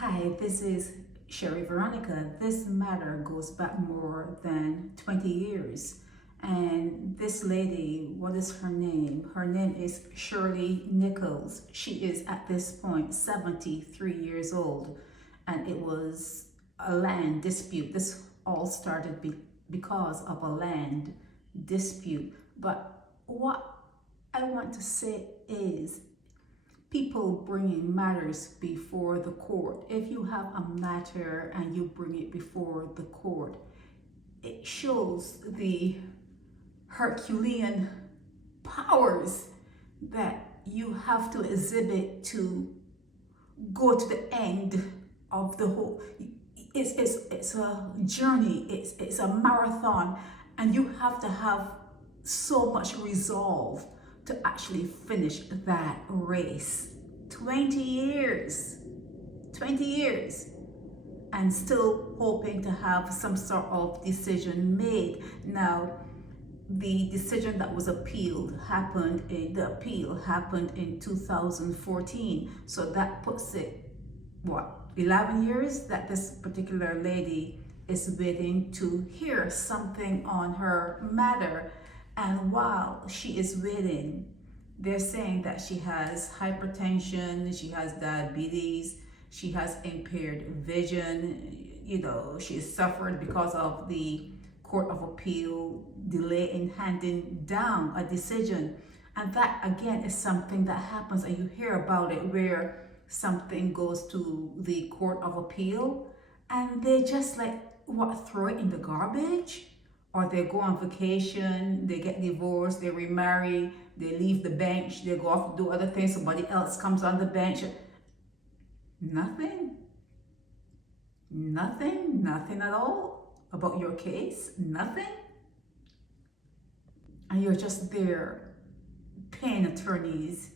Hi, this is Sherry Veronica. This matter goes back more than 20 years. And this lady, what is her name? Her name is Shirley Nicholas. She is at this point 73 years old. And it was a land dispute. This all started because of a land dispute. But what I want to say is people bringing matters before the court. If you have a matter and you bring it before the court, it shows the Herculean powers that you have to exhibit to go to the end of the whole. It's a journey, it's a marathon, and you have to have so much resolve to actually finish that race. 20 years, and still hoping to have some sort of decision made. Now, the decision that was appealed the appeal happened in 2014. So that puts it, 11 years that this particular lady is waiting to hear something on her matter. And while she is waiting, they're saying that she has hypertension, she has diabetes, she has impaired vision, she suffered because of the Court of Appeal delay in handing down a decision. And that again is something that happens, and you hear about it where something goes to the Court of Appeal and they just throw it in the garbage. Or they go on vacation, they get divorced, they remarry, they leave the bench, they go off to do other things, somebody else comes on the bench. Nothing at all about your case, nothing. And you're just there paying attorneys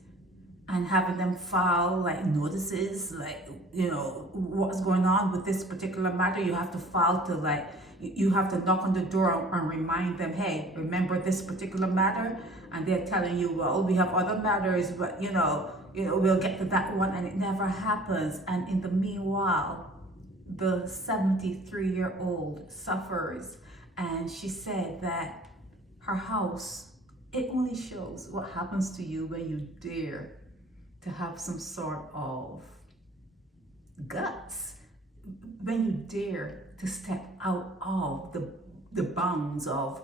and having them file notices, what's going on with this particular matter. You have to file to you have to knock on the door and remind them, hey, remember this particular matter? And they're telling you, well, we have other matters, but we'll get to that one, and it never happens. And in the meanwhile, the 73-year-old suffers, and she said that her house, it only shows what happens to you when you dare to have some sort of guts, when you dare to step out of the bounds of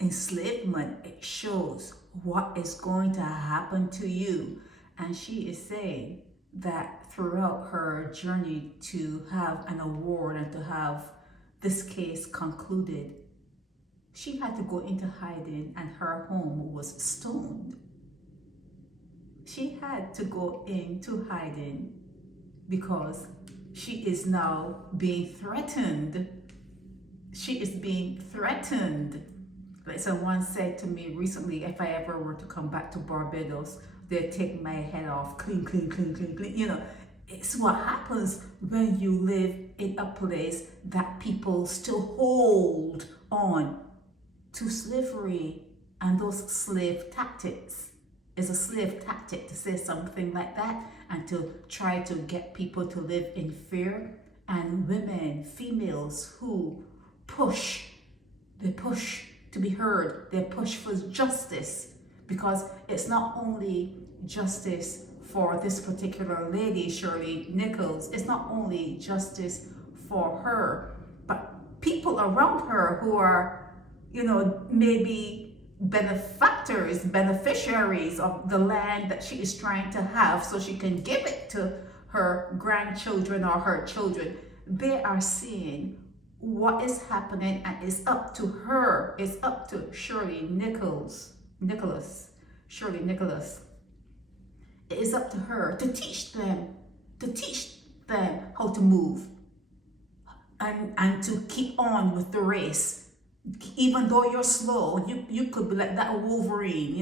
enslavement. It shows what is going to happen to you. And she is saying that throughout her journey to have an award and to have this case concluded, she had to go into hiding and her home was stoned. She had to go into hiding because she is now being threatened. She is being threatened. Like someone said to me recently, if I ever were to come back to Barbados, they'd take my head off, clean. It's what happens when you live in a place that people still hold on to slavery and those slave tactics. It's a slave tactic to say something like that and to try to get people to live in fear. And women, females who push to be heard, they push for justice, because it's not only justice for this particular lady, Shirley Nicholas, it's not only justice for her, but people around her who are, maybe beneficiaries of the land that she is trying to have so she can give it to her grandchildren or her children. They are seeing what is happening, and it's up to her, it's up to Shirley Nicholas. It is up to her to teach them how to move and to keep on with the race. Even though you're slow, you could be like that Wolverine,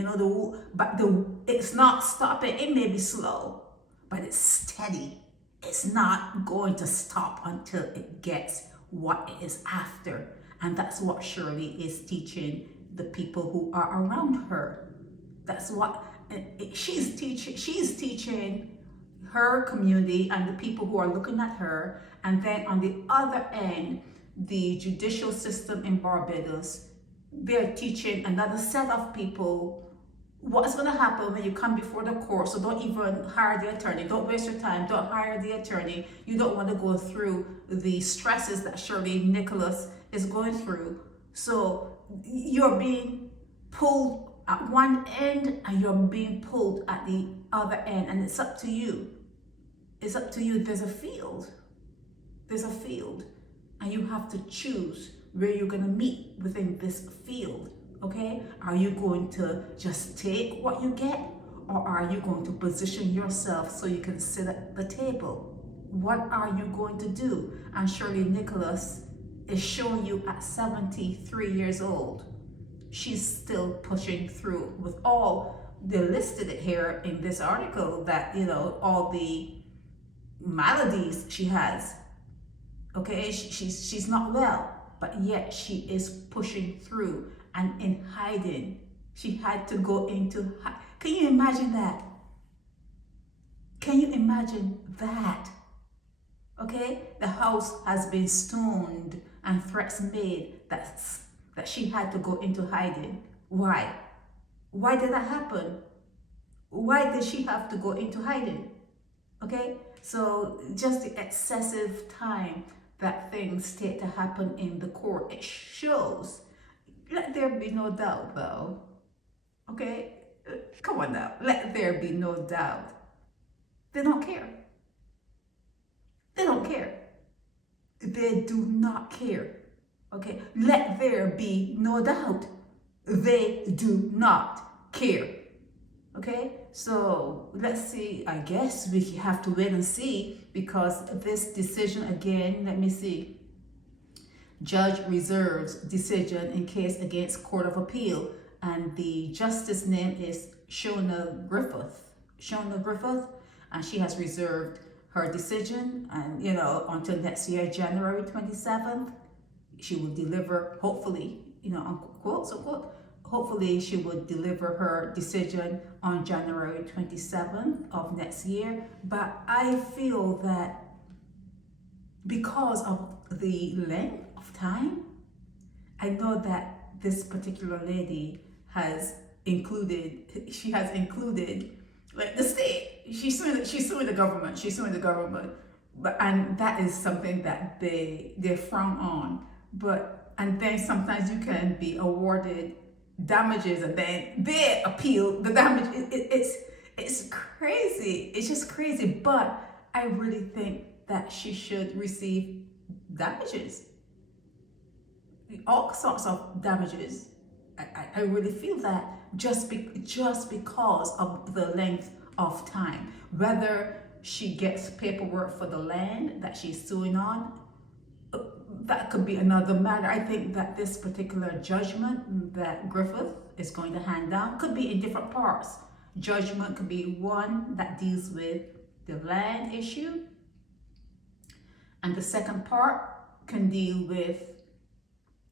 it's not stopping. It may be slow, but it's steady. It's not going to stop until it gets what it is after. And that's what Shirley is teaching the people who are around her. That's what she's teaching her community and the people who are looking at her. And then on the other end, the judicial system in Barbados, they're teaching another set of people what's going to happen when you come before the court. So don't even hire the attorney. Don't waste your time. Don't hire the attorney. You don't want to go through the stresses that Shirley Nicholas is going through. So you're being pulled at one end and you're being pulled at the other end, and it's up to you. It's up to you. There's a field, and you have to choose where you're going to meet within this field. Okay, are you going to just take what you get, or are you going to position yourself so you can sit at the table? What are you going to do? And Shirley Nicholas is showing you at 73 years old, she's still pushing through with all they listed it here in this article, that, you know, all the maladies she has. Okay, she's not well, but yet she is pushing through. And in hiding, she had to go into. Can you imagine that? Can you imagine that? Okay, the house has been stoned and threats made that she had to go into hiding. Why? Why did that happen? Why did she have to go into hiding? Okay, so just the excessive time that things take to happen in the court, it shows. Let there be no doubt, though. Okay? Come on now. Let there be no doubt. They don't care. They don't care. They do not care. Okay? Let there be no doubt. They do not care. Okay? So let's see. I guess we have to wait and see, because this decision again, let me see. Judge reserves decision in case against Court of Appeal, and the justice name is Shona Griffith. Shona Griffith, and she has reserved her decision, and until next year, January 27th, she will deliver. Hopefully, quote unquote. Hopefully, she would deliver her decision on January 27th of next year. But I feel that because of the length of time, I know that this particular lady has included like the state. She's suing the government. But and that is something that they frown on. And then sometimes you can be awarded damages and then they appeal the damage. It's crazy. It's just crazy. But I really think that she should receive damages, all sorts of damages. I really feel that just because of the length of time. Whether she gets paperwork for the land that she's suing on, that could be another matter. I think that this particular judgment that Griffith is going to hand down could be in different parts. Judgment could be one that deals with the land issue, and the second part can deal with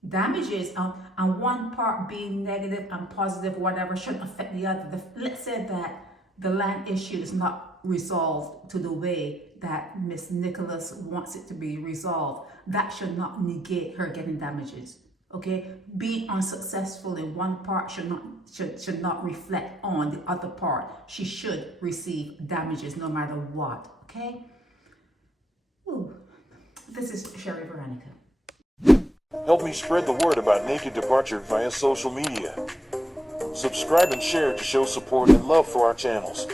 damages, and one part being negative and positive, whatever, shouldn't affect the other. Let's say that the land issue is not resolved to the way that Miss Nicholas wants it to be resolved. That should not negate her getting damages. Okay, being unsuccessful in one part should not reflect on the other part. She should receive damages no matter what. Okay. Ooh. This is Sherry Veronica. Help me spread the word about Naked Departure via social media. Subscribe and share to show support and love for our channels.